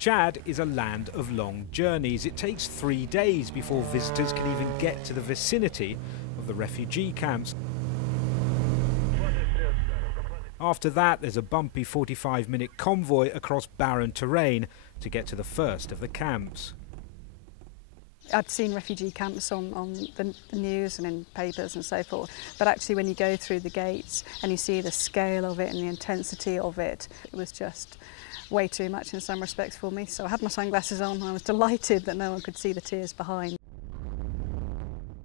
Chad is a land of long journeys. It takes 3 days before visitors can even get to the vicinity of the refugee camps. After that, there's a bumpy 45-minute convoy across barren terrain to get to the first of the camps. I'd seen refugee camps on the news and in papers and so forth, but actually when you go through the gates and you see the scale of it and the intensity of it, it was just way too much in some respects for me. So I had my sunglasses on and I was delighted that no one could see the tears behind.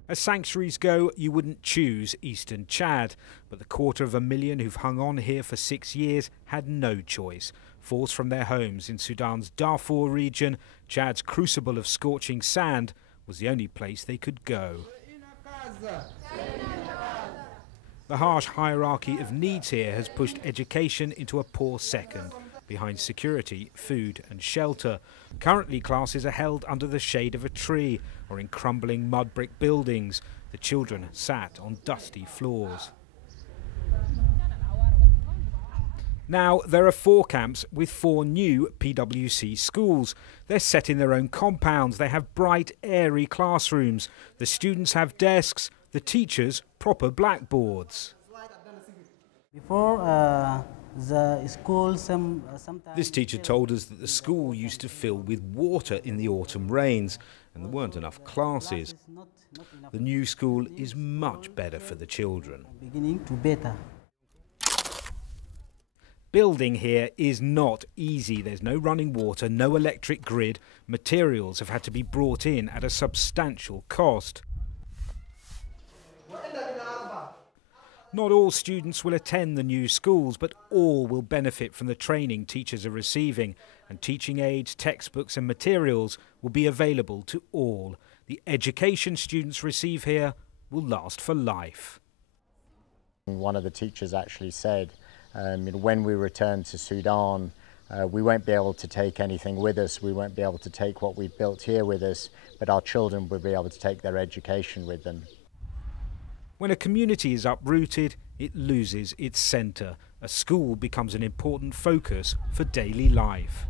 As sanctuaries go, you wouldn't choose eastern Chad, but the 250,000 who've hung on here for 6 years had no choice. Forced from their homes in Sudan's Darfur region, Chad's crucible of scorching sand was the only place they could go. The harsh hierarchy of needs here has pushed education into a poor second, behind security, food and shelter. Currently, classes are held under the shade of a tree or in crumbling mud brick buildings. The children sat on dusty floors. Now, there are 4 camps with 4 new PWC schools. They're set in their own compounds. They have bright, airy classrooms. The students have desks, the teachers proper blackboards. Before the school, This teacher told us that the school used to fill with water in the autumn rains and there weren't enough classes. The new school is much better for the children. Beginning to better. Building here is not easy. There's no running water, no electric grid. Materials have had to be brought in at a substantial cost. Not all students will attend the new schools, but all will benefit from the training teachers are receiving, and teaching aids, textbooks and materials will be available to all. The education students receive here will last for life. One of the teachers actually said, when we return to Sudan, we won't be able to take anything with us, we won't be able to take what we've built here with us, but our children will be able to take their education with them. When a community is uprooted, it loses its centre. A school becomes an important focus for daily life.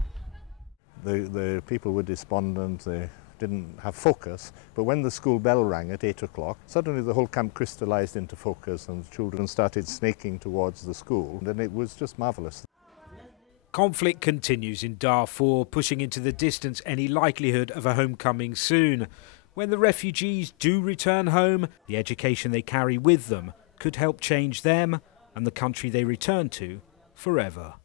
The people were despondent, they didn't have focus, but when the school bell rang at 8 o'clock, suddenly the whole camp crystallised into focus and the children started snaking towards the school, and it was just marvellous. Conflict continues in Darfur, pushing into the distance any likelihood of a homecoming soon. When the refugees do return home, the education they carry with them could help change them and the country they return to forever.